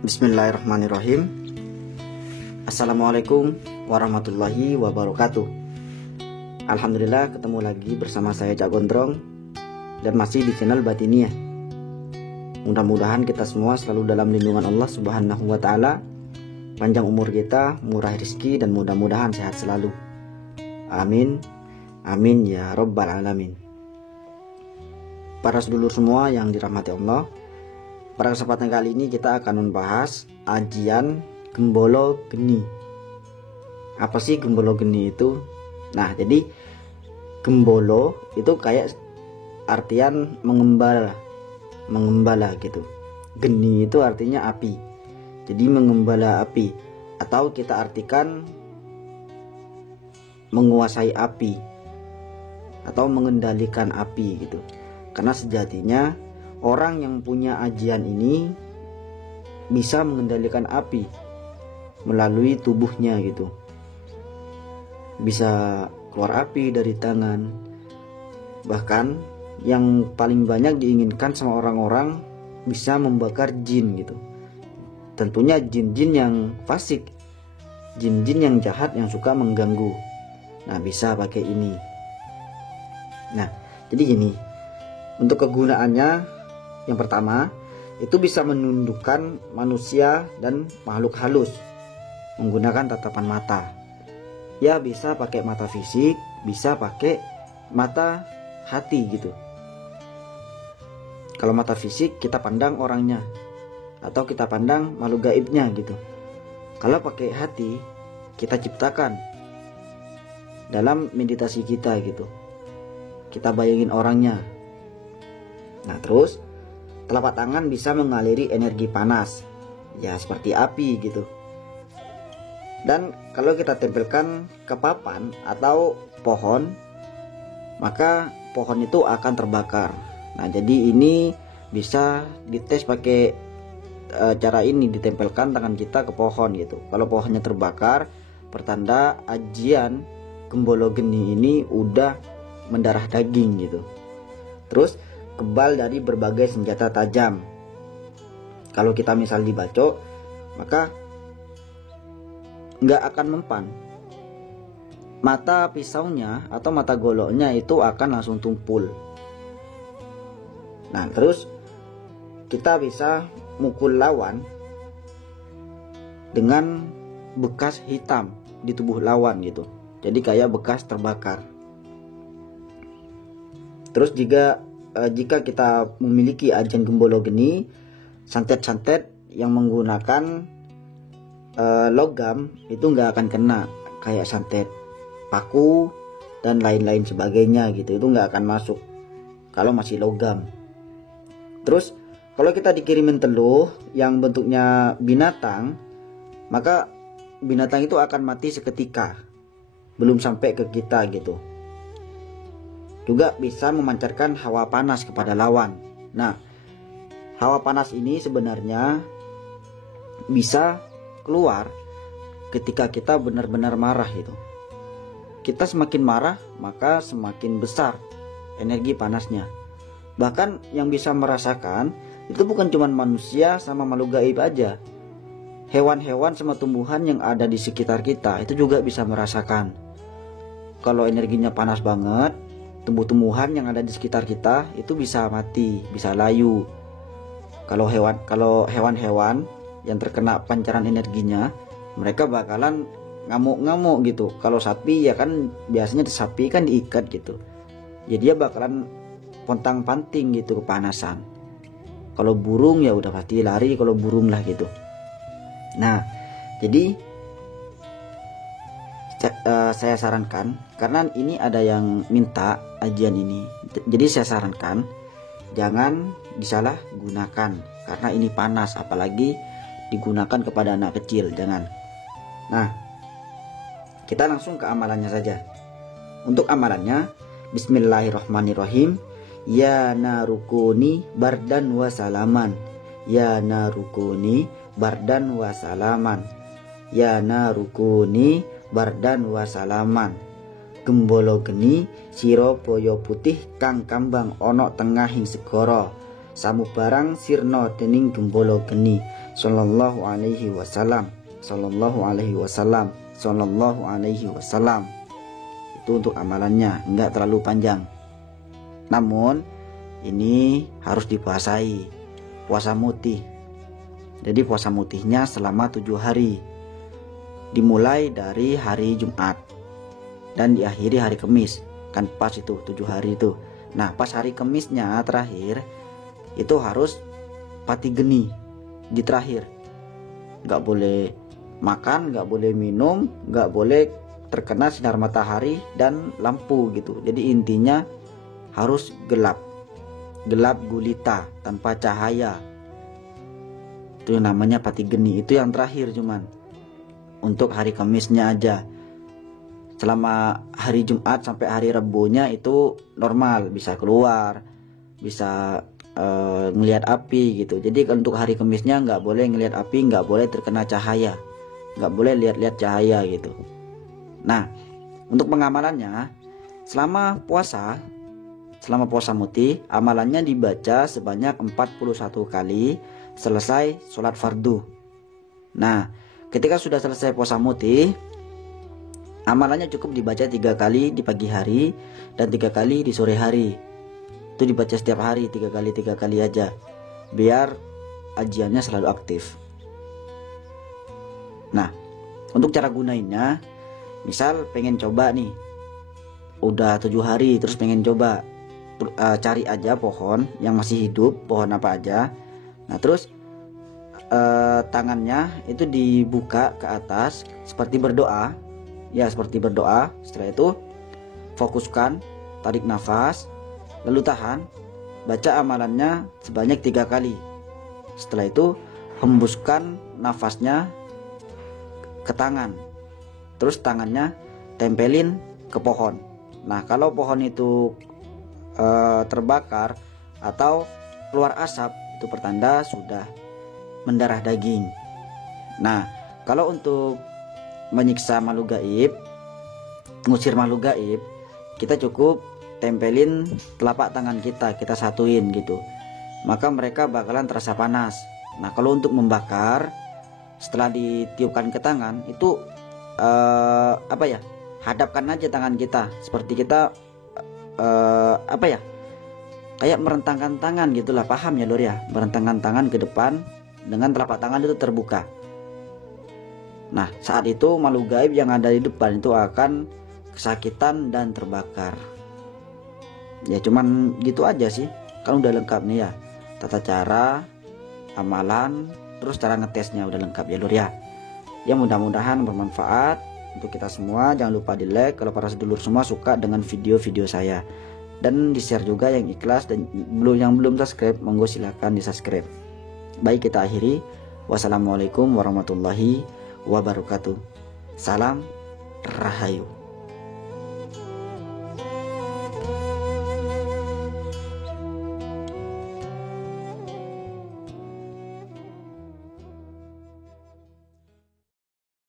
Bismillahirrahmanirrahim. Assalamualaikum warahmatullahi wabarakatuh. Alhamdulillah ketemu lagi bersama saya Cak Gondrong dan masih di channel Batiniah. Mudah-mudahan kita semua selalu dalam lindungan Allah Subhanahu wa taala. Panjang umur kita, murah rezeki, dan mudah-mudahan sehat selalu. Amin. Amin ya rabbal alamin. Para sedulur semua yang dirahmati Allah, pada kesempatan kali ini kita akan membahas ajian Gembolo Geni. Apa sih Gembolo Geni itu? Nah, jadi Gembolo itu kayak artian mengembala gitu. Geni itu artinya api. Jadi mengembala api, atau kita artikan menguasai api atau mengendalikan api gitu. Karena sejatinya orang yang punya ajian ini bisa mengendalikan api melalui tubuhnya gitu. Bisa keluar api dari tangan. Bahkan yang paling banyak diinginkan sama orang-orang bisa membakar jin gitu. Tentunya jin-jin yang fasik, jin-jin yang jahat yang suka mengganggu. Nah, bisa pakai ini. Nah, jadi gini. Untuk kegunaannya, yang pertama, itu bisa menundukkan manusia dan makhluk halus menggunakan tatapan mata. Ya, bisa pakai mata fisik, bisa pakai mata hati gitu. Kalau mata fisik kita pandang orangnya, atau kita pandang makhluk gaibnya gitu. Kalau pakai hati, kita ciptakan dalam meditasi kita gitu. Kita bayangin orangnya. Nah, terus telapak tangan bisa mengaliri energi panas, ya seperti api gitu. Dan kalau kita tempelkan ke papan atau pohon, maka pohon itu akan terbakar. Nah, jadi ini bisa dites pakai cara ini, ditempelkan tangan kita ke pohon gitu. Kalau pohonnya terbakar, pertanda ajian Gembolo Geni ini udah mendarah daging gitu. Terus kebal dari berbagai senjata tajam. Kalau kita misal dibacok, maka nggak akan mempan. Mata pisaunya atau mata goloknya itu akan langsung tumpul. Nah, terus kita bisa mukul lawan dengan bekas hitam di tubuh lawan gitu. Jadi kayak bekas terbakar. Terus jika kita memiliki ajian Gembolo Geni, santet-santet yang menggunakan logam itu nggak akan kena, kayak santet paku dan lain-lain sebagainya gitu. Itu nggak akan masuk kalau masih logam. Terus kalau kita dikirimin teluh yang bentuknya binatang, maka binatang itu akan mati seketika, belum sampai ke kita gitu. Juga bisa memancarkan hawa panas kepada lawan. Nah, hawa panas ini sebenarnya bisa keluar ketika kita benar-benar marah itu. Kita semakin marah, maka semakin besar energi panasnya. Bahkan yang bisa merasakan itu bukan cuma manusia sama makhluk gaib aja. Hewan-hewan sama tumbuhan yang ada di sekitar kita itu juga bisa merasakan. Kalau energinya panas banget, tumbuh-tumbuhan yang ada di sekitar kita itu bisa mati, bisa layu. Kalau hewan-hewan yang terkena pancaran energinya, mereka bakalan ngamuk-ngamuk gitu. Kalau sapi ya kan biasanya sapi kan diikat gitu. Jadi dia bakalan pontang-panting gitu kepanasan. Kalau burung ya udah pasti lari kalau burung lah gitu. Nah, jadi saya sarankan, karena ini ada yang minta ajian ini, jadi saya sarankan jangan disalahgunakan karena ini panas, apalagi digunakan kepada anak kecil, jangan. Nah, kita langsung ke amalannya saja. Untuk amalannya, Bismillahirrahmanirrahim. Ya narukuni bardan wa salaman. Ya narukuni bardan wa salaman. Ya narukuni bardan wa salaman. Gembolo Geni sira boyo putih kang kambang ana tengahing segara. samubarang sirno dening gembolo geni. Sallallahu alaihi wasallam, sallallahu alaihi wasallam, sallallahu alaihi wasallam. Itu untuk amalannya, enggak terlalu panjang. Namun ini harus dipuasai, puasa mutih. Jadi puasa mutihnya selama 7 hari, dimulai dari hari Jumat dan diakhiri hari Kamis. Kan pas itu 7 hari itu. Nah pas hari Kamisnya terakhir itu harus pati geni di terakhir. Nggak boleh makan, nggak boleh minum, nggak boleh terkena sinar matahari dan lampu gitu. Jadi intinya harus gelap, gelap gulita tanpa cahaya. Itu namanya pati geni. Itu yang terakhir cuman untuk hari Kamisnya aja. Selama hari Jumat sampai hari Rebunya itu normal, bisa keluar, bisa ngelihat api gitu. Jadi untuk hari Kamisnya nggak boleh ngelihat api, nggak boleh terkena cahaya, nggak boleh lihat-lihat cahaya gitu. Nah untuk pengamalannya selama puasa mutih, amalannya dibaca sebanyak 41 kali selesai sholat fardu. Nah ketika sudah selesai puasa mutih, amalannya cukup dibaca 3 kali di pagi hari dan 3 kali di sore hari. Itu dibaca setiap hari 3 kali aja, biar ajiannya selalu aktif. Nah untuk cara gunainnya, misal pengen coba nih, udah 7 hari terus pengen coba, cari aja pohon yang masih hidup, pohon apa aja. Nah terus tangannya itu dibuka ke atas seperti berdoa, ya seperti berdoa. Setelah itu fokuskan, tarik nafas, lalu tahan, baca amalannya sebanyak 3 kali. Setelah itu hembuskan nafasnya ke tangan, terus tangannya tempelin ke pohon. Nah kalau pohon itu terbakar atau keluar asap, itu pertanda sudah mendarah daging. Nah kalau untuk menyiksa makhluk gaib, ngusir makhluk gaib, kita cukup tempelin telapak tangan kita satuin gitu, maka mereka bakalan terasa panas. Nah kalau untuk membakar, setelah ditiupkan ke tangan itu hadapkan aja tangan kita seperti kita kayak merentangkan tangan gitulah, paham ya lur ya, merentangkan tangan ke depan dengan telapak tangan itu terbuka. Nah saat itu makhluk gaib yang ada di depan itu akan kesakitan dan terbakar. Ya cuman gitu aja sih, kan udah lengkap nih ya, tata cara, amalan, terus cara ngetesnya udah lengkap ya lur ya. Ya mudah-mudahan bermanfaat untuk kita semua. Jangan lupa di like kalau para sedulur semua suka dengan video-video saya, dan di share juga yang ikhlas, dan yang belum subscribe monggo silahkan di subscribe. Baik kita akhiri, wassalamualaikum warahmatullahi wabarakatuh. Salam Rahayu.